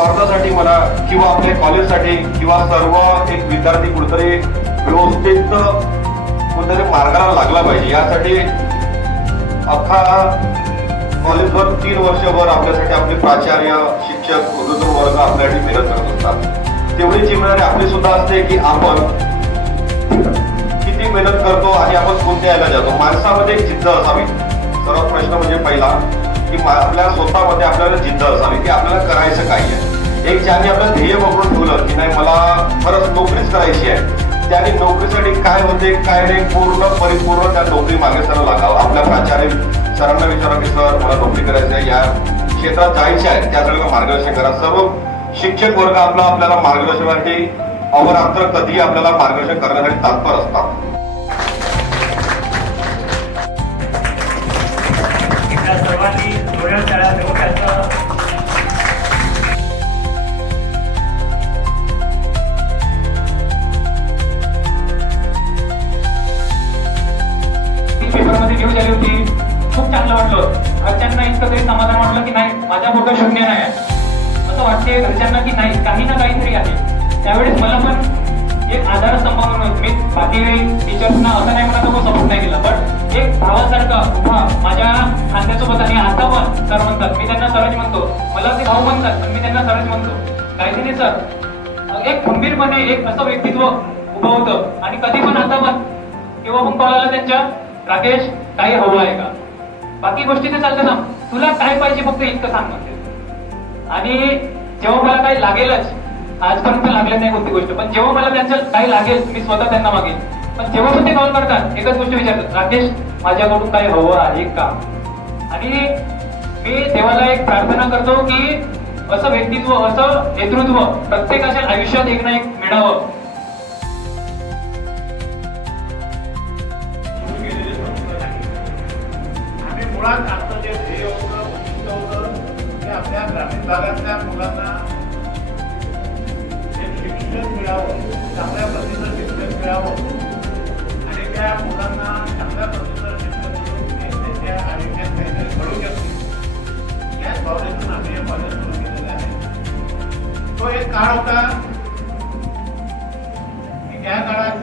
स्वार्थासाठी म्हणा किंवा आपल्या कॉलेजसाठी किंवा सर्व एक विद्यार्थी कुठेतरी व्यवस्थित कुठेतरी मार्गाला लागला पाहिजे यासाठी अख्खा कॉलेजभर 3 वर्षभर आपल्यासाठी आपले प्राचार्य शिक्षक उद्योजक वर्ग आपल्यासाठी मेहनत करत असतात. तेवढी जिम्मेदारी आपली सुद्धा असते की आपण किती मेहनत करतो आणि आपण कोणत्या यायला जातो. माणसामध्ये एक जिद्द असावी. सर्वात प्रश्न म्हणजे पहिला की आपल्या स्वतःमध्ये आपल्याला जिद्द असावी की आपल्याला करायचं काय आहे. एक ज्याने आपलं ध्येय पकडून ठेवलं की नाही मला खरंच नोकरीच करायची आहे, त्याने नोकरीसाठी काय होते काय नाही पूर्ण परिपूर्ण त्या नोकरी मागे सर लागावं. आपल्या प्राचार्य सरांना विचारा की सर मला नोकरी करायची आहे, या क्षेत्रात जायचे आहे, त्यासाठी मार्गदर्शन करा. सर्व शिक्षक वर्ग आपल्याला मार्गदर्शनासाठी अवरात्र कधीही आपल्याला मार्गदर्शन करण्यासाठी तत्पर असतात. सर्वांनी डोळ्यात शाळा घेऊन त्याचं पेपरमध्ये न्यूज आली होती. खूप चांगलं वाटलं. घरच्यांना इतकं तरी समाधान वाटलं की नाही माझा फोटो शून्य नाही आहे असं वाटते घरच्यांना की नाही काही ना काहीतरी आहे. त्यावेळेस मला पण एक आधारस्तंभ म्हणून मी बाकी टीचर्सना असं नाही म्हणा तो सपोर्ट नाही केला, पण एक भावासारखा उभा माझ्या खांद्यासोबत आणि आता पण सर म्हणतात मी त्यांना सरच म्हणतो. मला ते भाऊ म्हणतात पण मी त्यांना सरच म्हणतो. काहीतरी सर एक खंबीरपणे एक असं व्यक्तित्व उभं होतं आणि कधी पण आता पण किंवा पण कोणाला त्यांच्या राकेश काही हवं आहे का, बाकी गोष्टी ते चालतं ना, तुला काय पाहिजे फक्त इतकं सांग म्हणते. आणि जेव्हा मला काही लागेलच, आजपर्यंत लागले नाही कोणती गोष्ट, पण जेव्हा मला त्यांचं काही लागेल मी स्वतः त्यांना मागेल. पण जेव्हा पण ते कॉल करतात एकच गोष्ट विचारतात राकेश माझ्याकडून काही हवं आहे का. आणि मी देवाला एक प्रार्थना करतो की असं व्यक्तित्व असं नेतृत्व प्रत्येकाच्या आयुष्यात एक ना एक मिळावं. मुळात आमचं जे ध्येय होतं उद्दिष्ट होतं ते आपल्या ग्रामीण भागातल्या मुलांना एक शिक्षण मिळावं, चांगल्या प्रतीचं शिक्षण मिळावं आणि त्या मुलांना चांगल्या प्रतीचं शिक्षण मिळून ते त्यांच्या आयुष्यात काहीतरी घडू शकतील याच भावनेतून आम्ही हे कॉलेज सुरू केलेलं आहे. तो एक काळ होता की त्या काळात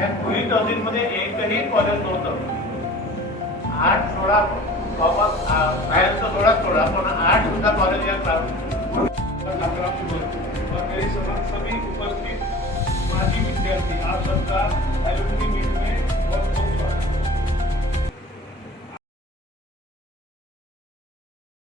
या भुई तहसीलमध्ये एकही कॉलेज नव्हतं. 8-16 बाहेरचं 16 पण 8 सुद्धा कॉलेज या सभी उपस्थित माजी विद्यार्थी आप सबका एलुमनी मीट